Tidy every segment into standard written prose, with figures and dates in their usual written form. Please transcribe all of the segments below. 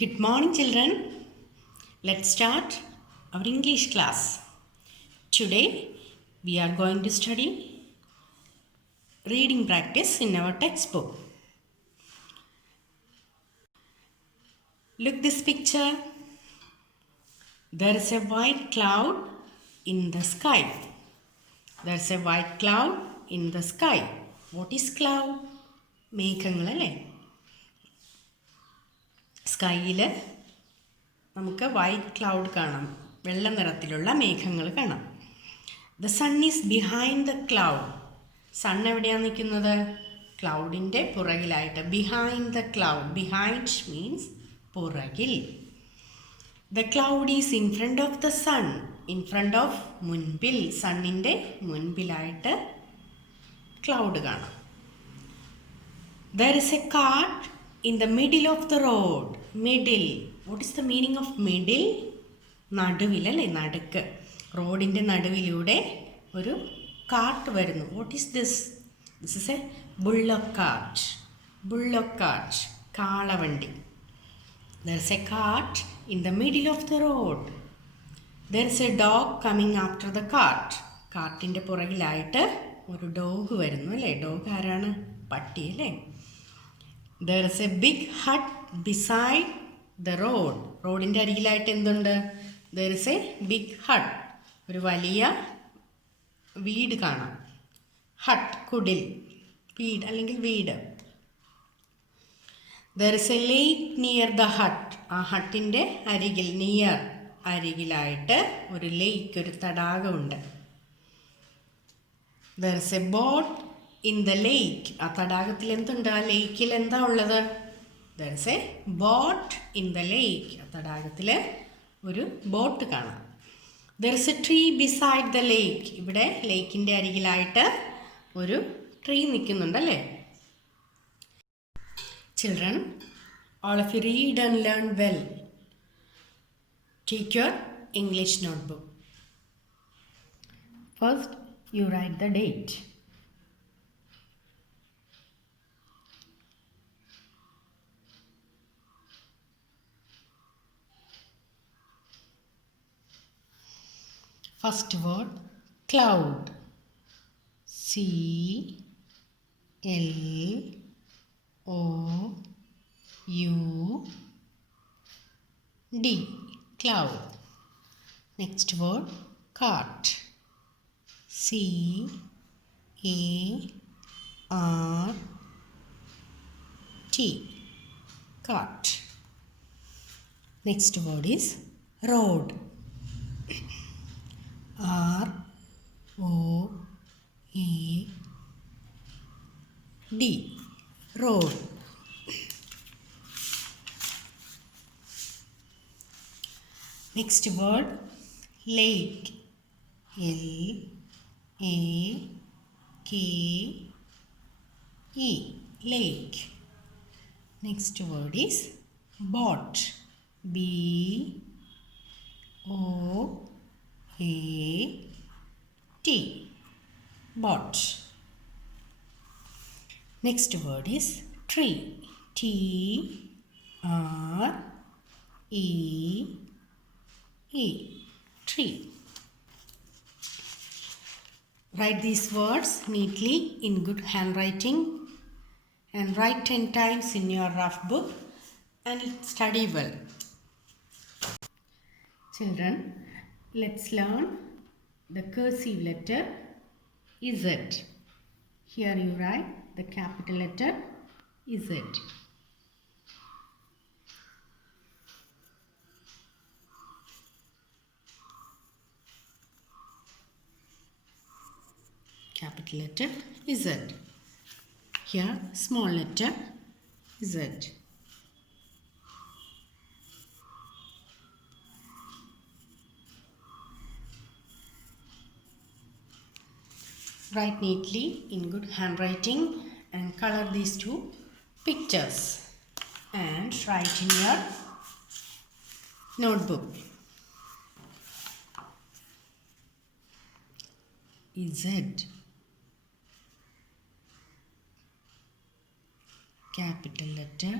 Good morning, children. Let's start our English class. Today, we are going to study reading practice in our textbook. Look this picture. There is a white cloud in the sky. There is a white cloud in the sky. What is cloud? മേഘങ്ങളല്ലേ സ്കൈയിൽ നമുക്ക് white cloud കാണാം, വെള്ള നിറത്തിലുള്ള മേഘങ്ങൾ കാണാം. The sun is behind the cloud. Sun എവിടെയാണ് നിൽക്കുന്നത്? ക്ലൗഡിൻ്റെ പുറകിലായിട്ട്. Behind the cloud. Behind means പുറകിൽ. The cloud is in front of the sun. In front of മുൻപിൽ. സണ്ണിൻ്റെ മുൻപിലായിട്ട് ക്ലൗഡ് കാണാം. There is a cart in the middle of the road. Middle. What is the meaning of middle? നടുവിൽ അല്ലേ, നടുക്ക്. റോഡിൻ്റെ നടുവിലൂടെ ഒരു കാർട്ട് വരുന്നു. What is this? This is a bullock cart. Bullock cart, കാളവണ്ടി. There is a cart in the middle of the road. There is a dog coming after the cart. കാർട്ടിൻ്റെ പുറകിലായിട്ട് ഒരു ഡോഗ് വരുന്നു അല്ലേ. ഡോഗ് ആരാണ്? പട്ടി അല്ലേ. There is a big hut beside the road. റോഡിൻ്റെ അരികിലായിട്ട് എന്തുണ്ട്? There is a big hut. ഒരു വലിയ വീട് കാണാം. ഹട്ട്, കുടിൽ, വീട് അല്ലെങ്കിൽ വീട്. There is a lake near the hut. ആ ഹട്ടിൻ്റെ അരികിൽ, നിയർ, അരികിലായിട്ട് ഒരു ലേക്ക്, ഒരു തടാകമുണ്ട്. There is a boat in the lake. ആ തടാകത്തിൽ എന്തുണ്ട്? ആ ലേക്കിൽ എന്താ ഉള്ളത്? There is a boat in the lake. ആ തടാകത്തിൽ ഒരു ബോട്ട് കാണാം. There is a tree beside the lake. ഇവിടെ ലേക്കിൻ്റെ അരികിലായിട്ട് ഒരു ട്രീ നിൽക്കുന്നുണ്ടല്ലേ. Children, all of you read and learn well. Take your English notebook. First, you write the date. First word, cloud. C-L-O-U-D. Cloud. Next word, cart. C-A-R-T. Cart. Next word is road. R-O-A-D. Road. Next word, lake. L-A-K-E. Lake. Next word is boat. B-O-A-T. Boat. Next word is tree. T-R-E-E. Tree. Write these words neatly in good handwriting and write 10 times in your rough book and study well. Children, let's learn the cursive letter Z. Here you write the capital letter Z. Capital letter Z. Here small letter Z. Write neatly in good handwriting and color these two pictures and write in your notebook. Z. capital letter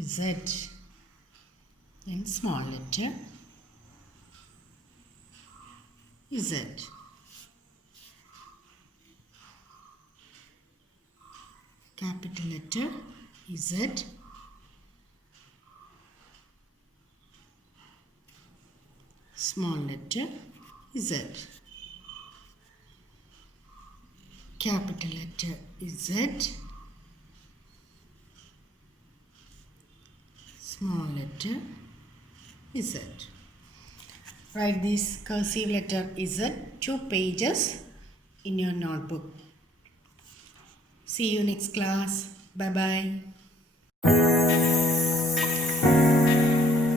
Z. Then small letter Z. Capital letter Z. Small letter Z. Capital letter Z. Small letter Z. Write this cursive letter Z 2 pages in your notebook. See you next class. Bye bye.